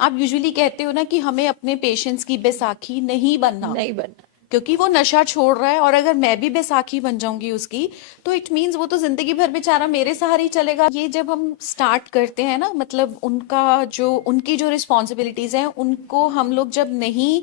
आप यूजुअली कहते हो ना कि हमें अपने पेशेंट्स की बैसाखी नहीं बनना, नहीं बनना। क्योंकि वो नशा छोड़ रहा है, और अगर मैं भी बैसाखी बन जाऊंगी उसकी, तो इट मीन्स वो तो जिंदगी भर बेचारा मेरे सहारे ही चलेगा। ये जब हम स्टार्ट करते हैं ना, मतलब उनकी जो रिस्पॉन्सिबिलिटीज हैं उनको हम लोग जब नहीं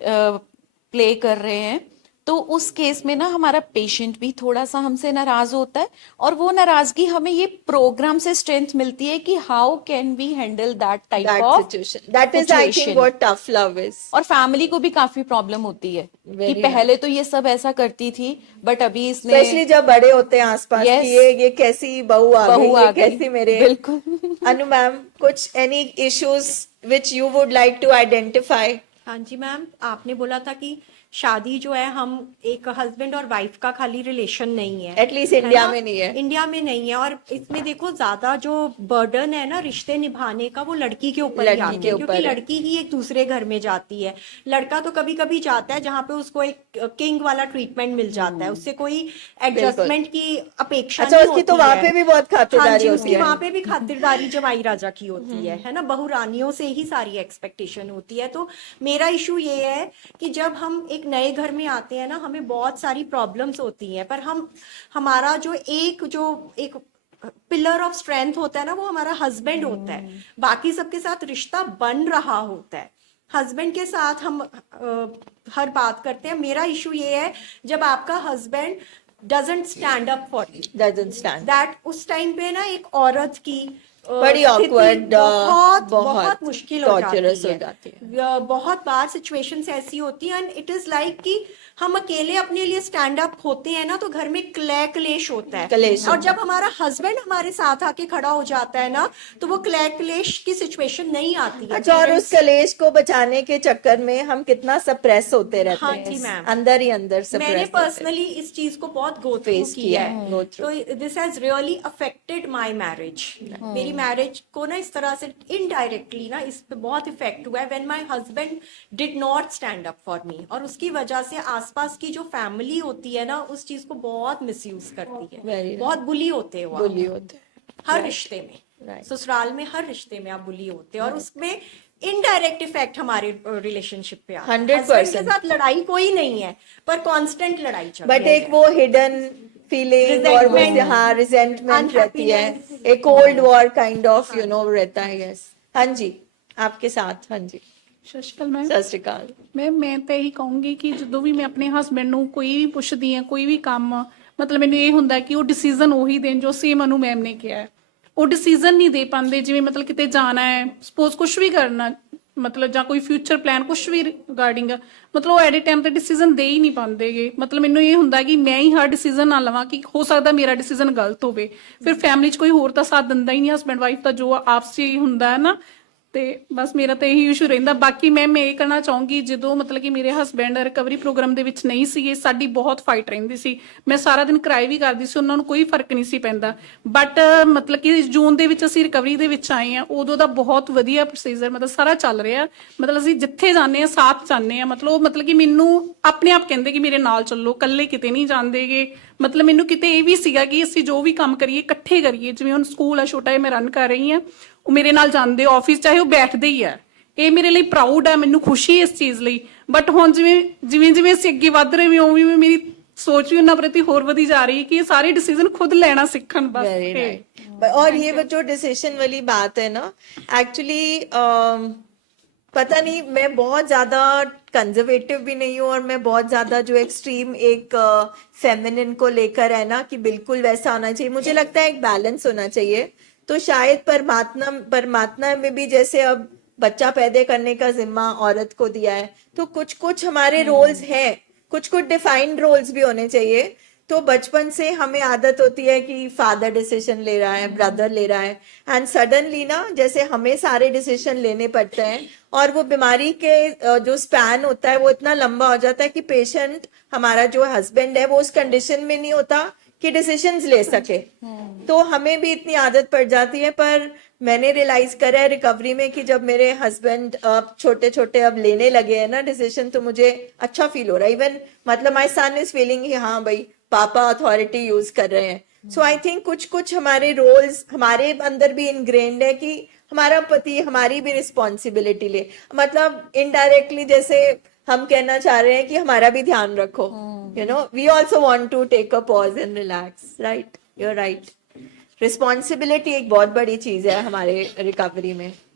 प्ले कर रहे हैं, तो उस केस में ना हमारा पेशेंट भी थोड़ा सा हमसे नाराज होता है, और वो नाराजगी हमें ये प्रोग्राम से स्ट्रेंथ मिलती है कि how can we handle that type That of situation, that is, I think, situation. what tough love is. और फैमिली को भी काफी प्रॉब्लम होती है कि Very पहले तो ये सब ऐसा करती थी, बट अभी इसने स्पेशली जब बड़े होते हैं आसपास यस कि ये कैसी बहू आ गई, बहू ये आ गई, कैसी मेरे। बिल्कुल। अनु मैम, कुछ any issues which you would like to identify? हाँ जी मैम, आपने बोला था कि शादी जो है, हम एक हस्बैंड और वाइफ का खाली रिलेशन नहीं है, एटलीस्ट है इंडिया ना? में नहीं है। इंडिया में नहीं है। और इसमें देखो, ज्यादा जो बर्डन है ना रिश्ते निभाने का, वो लड़की के ऊपर ही लड़की आती के है, ऊपर क्योंकि है। लड़की ही एक दूसरे घर में जाती है। लड़का तो कभी कभी जाता है जहाँ पे उसको एक किंग वाला ट्रीटमेंट मिल जाता है, उससे कोई एडजस्टमेंट की अपेक्षा अच्छा, नहीं उसकी होती तो वहां है। पे भी बहुत हाँ खातिरदारी जी, होती उसकी है। वहां पे भी खातिरदारी जमाई राजा की होती है ना? बहू रानियों से ही सारी एक्सपेक्टेशन होती है। तो मेरा इशू ये है कि जब हम एक नए घर में आते हैं ना, हमें बहुत सारी प्रॉब्लम्स होती हैं, पर हमारा जो एक पिलर ऑफ स्ट्रेंथ होता है ना, वो हमारा हस्बैंड होता है। बाकी सबके साथ रिश्ता बन रहा होता है, हस्बैंड के साथ हम हर बात करते हैं। मेरा इशू ये है, जब आपका husband doesn't stand up for you, Doesn't stand. That उस टाइम पे ना एक औरत की बड़ी स्थिति awkward, बहुत बहुत बहुत मुश्किल हो torturous हो जाती जाती है। बहुत बार सिचुएशंस ऐसी होती हैं, एंड इट इज लाइक कि हम अकेले अपने लिए स्टैंड अप होते हैं ना, तो घर में क्लेश होता है। क्लेश और होता जब हमारा हस्बैंड हमारे साथ आके खड़ा हो जाता है ना, तो वो क्लेश की सिचुएशन नहीं आती है। अच्छा, और उस कलेश को बचाने के चक्कर में हम कितना सप्रेस होते रहते हाँ हैं। जी मैम, अंदर ही अंदर मैंने सप्रेस पर्सनली इस चीज को बहुत गो थ्रू Face किया किया है, go है। through। तो this has really affected my marriage. मेरी मैरिज को ना इस तरह से इनडायरेक्टली ना इस पे बहुत इफेक्ट हुआ है, when my husband did not stand up for me. और उसकी वजह से आसपास की जो फैमिली होती है ना, उस चीज को बहुत मिसयूज करती है। Very बहुत बुली होते हो आप। बुली होते हैं। हर रिश्ते में, Right। ससुराल में हर रिश्ते में आप बुली होते हैं, और उसमें इनडायरेक्ट इफेक्ट हमारे रिलेशनशिप पे आता है। 100% हस्बैंड के साथ लड़ाई कोई नहीं है, पर कांस्टेंट लड़ाई चल बट रही है। एक वो हिडन फीलिंग और वो Resentment, हाँ रिजेंटमेंट रहती है, unhappiness। एक कोल्ड वॉर काइंड ऑफ रहता है। यस, हाँ जी, आपके साथ। हाँ जी, ਸਤਿ ਸ਼੍ਰੀ ਅਕਾਲ ਮੈਮ। सत श्रीकाल। ਮੈਂ ਤਾਂ ਇਹੀ ਕਹੂੰਗੀ ਕਿ ਜਦੋਂ ਵੀ ਮੈਂ ਆਪਣੇ ਹਸਬੈਂਡ ਨੂੰ ਕੋਈ ਵੀ ਪੁੱਛਦੀ ਹਾਂ, ਕੋਈ ਵੀ ਕੰਮ, ਮਤਲਬ ਮੈਨੂੰ ਇਹ ਹੁੰਦਾ ਕਿ ਉਹ ਡਿਸੀਜਨ ਉਹੀ ਦੇਣ ਜੋ ਸੇਮ ਅਨੂ ਮੈਮ ਨੇ ਕਿਹਾ ਹੈ। ਉਹ ਡਿਸੀਜਨ ਨਹੀਂ ਦੇ ਪਾਉਂਦੇ, ਜਿਵੇਂ ਮਤਲਬ ਕਿਤੇ ਜਾਣਾ ਹੈ, ਸਪੋਜ਼ ਕੁਝ ਵੀ ਕਰਨਾ, ਮਤਲਬ ਜਾਂ ਕੋਈ ਫਿਊਚਰ ਪਲਾਨ ਕੁਝ ਵੀ ਰਿਗਾਰਡਿੰਗ, ਮਤਲਬ ਉਹ ਐਟ ਏ ਟਾਈਮ ਤੇ ਡਿਸੀਜਨ ਦੇ ਹੀ ਨਹੀਂ ਪਾਉਂਦੇਗੇ। ਮਤਲਬ ਮੈਨੂੰ ਇਹ ਹੁੰਦਾ ਕਿ ਮੈਂ ਹੀ ਹਰ ਡਿਸੀਜਨ ਨਾ ਲਵਾਂ, ਕਿ ਹੋ ਸਕਦਾ ਮੇਰਾ ਡਿਸੀਜਨ ਗਲਤ ਹੋਵੇ, ਫਿਰ ਫੈਮਿਲੀ 'ਚ ਕੋਈ ਹੋਰ ਤਾਂ ਸਾਥ ਦਿੰਦਾ ਹੀ ਨਹੀਂ, ਹਸਬੈਂਡ ਵਾਈਫ ਦਾ ਜੋ ਆਪਸ 'ਚ ਹੀ ਹੁੰਦਾ ਹੈ ਨਾ। ਤੇ ਬਸ ਮੇਰਾ ਤਾਂ ਇਹੀ ਇਸ਼ੂ ਰਹਿੰਦਾ। ਬਾਕੀ ਮੈਂ ਇਹ ਕਹਿਣਾ ਚਾਹੂੰਗੀ, ਜਦੋਂ ਮਤਲਬ ਕਿ ਮੇਰੇ ਹਸਬੈਂਡ ਰਿਕਵਰੀ ਪ੍ਰੋਗਰਾਮ ਦੇ ਵਿੱਚ ਨਹੀਂ ਸੀਗੇ, ਸਾਡੀ ਬਹੁਤ ਫਾਈਟ ਰਹਿੰਦੀ ਸੀ। ਮੈਂ ਸਾਰਾ ਦਿਨ ਕਰਾਈ ਵੀ ਕਰਦੀ ਸੀ, ਉਹਨਾਂ ਨੂੰ ਕੋਈ ਫਰਕ ਨਹੀਂ ਸੀ ਪੈਂਦਾ। ਬਟ ਮਤਲਬ ਕਿ ਜੂਨ ਦੇ ਵਿੱਚ ਅਸੀਂ ਰਿਕਵਰੀ ਦੇ ਵਿੱਚ ਆਏ ਹਾਂ, ਉਦੋਂ ਦਾ ਬਹੁਤ ਵਧੀਆ ਪ੍ਰੋਸੀਜਰ ਮਤਲਬ ਸਾਰਾ ਚੱਲ ਰਿਹਾ। ਮਤਲਬ ਅਸੀਂ ਜਿੱਥੇ ਜਾਂਦੇ ਹਾਂ ਸਾਥ ਜਾਂਦੇ ਹਾਂ। ਮਤਲਬ ਕਿ ਮੈਨੂੰ ਆਪਣੇ ਆਪ ਕਹਿੰਦੇ ਕਿ ਮੇਰੇ ਨਾਲ ਚੱਲੋ, ਇਕੱਲੇ ਕਿਤੇ ਨਹੀਂ ਜਾਂਦੇਗੇ। ਮਤਲਬ ਮੈਨੂੰ ਕਿਤੇ ਇਹ ਵੀ ਸੀਗਾ ਕਿ ਅਸੀਂ ਜੋ ਵੀ ਕੰਮ ਕਰੀਏ ਇਕੱਠੇ ਕਰੀਏ। ਜਿਵੇਂ ਹੁਣ ਸਕੂਲ ਆ ਛੋਟਾ ਜਿਹਾ ਮੈਂ ਰਨ ਕਰ ਰਹੀ ਹਾਂ, ਉਹ ਮੇਰੇ ਨਾਲ ਜਾਂਦੇ, ਆਫਿਸ ਚਾਹੇ ਉਹ ਬੈਠਦੇ ਹੀ ਆ। ਇਹ ਮੇਰੇ ਲਈ ਪ੍ਰਾਊਡ ਹੈ, ਮੈਨੂੰ ਖੁਸ਼ੀ ਇਸ ਚੀਜ਼ ਲਈ। ਬਟ ਹੁਣ ਜਿਵੇਂ ਅਸੀਂ ਅੱਗੇ ਵੱਧ ਰਹੇ ਹਾਂ, ਉਵੇਂ ਮੇਰੀ सोच भी उन्होंने प्रति होर वधी जा रही है कि ये सारे डिसीजन खुद लेना सीखन बस। Very right। और ये जो डिसीजन वाली बात है ना, एक्चुअली पता नहीं, मैं बहुत ज्यादा कंजर्वेटिव भी नहीं हूँ और मैं बहुत ज्यादा जो एक्सट्रीम एक फेमिनिन को लेकर है ना कि बिल्कुल वैसा होना चाहिए। मुझे लगता है एक बैलेंस होना चाहिए। तो शायद परमात्मा में भी जैसे अब बच्चा पैदा करने का जिम्मा औरत को दिया है, तो कुछ हमारे रोल्स हैं, कुछ डिफाइंड रोल्स भी होने चाहिए। तो बचपन से हमें आदत होती है कि फादर डिसीजन ले रहा है, ब्रदर ले रहा है, एंड सडनली ना जैसे हमें सारे डिसीजन लेने पड़ते हैं, और वो बीमारी के जो स्पैन होता है वो इतना लंबा हो जाता है कि पेशेंट, हमारा जो हस्बैंड है, वो उस कंडीशन में नहीं होता कि डिसीजंस ले सके। तो हमें भी इतनी आदत पड़ जाती है। पर मैंने रियलाइज करा है रिकवरी में कि जब मेरे हस्बैंड अब छोटे छोटे अब लेने लगे हैं ना डिसीजन, तो मुझे अच्छा फील हो रहा है। इवन मतलब माय सन इज फीलिंग हाँ भाई पापा अथॉरिटी यूज कर रहे हैं। सो आई थिंक कुछ हमारे रोल्स हमारे अंदर भी इनग्रेन्ड है कि हमारा पति हमारी भी रिस्पॉन्सिबिलिटी ले, मतलब इनडायरेक्टली जैसे हम कहना चाह रहे हैं कि हमारा भी ध्यान रखो, you know, we also want to take a pause and relax, right, you are right. Responsibility एक बहुत बड़ी चीज है हमारे रिकवरी में।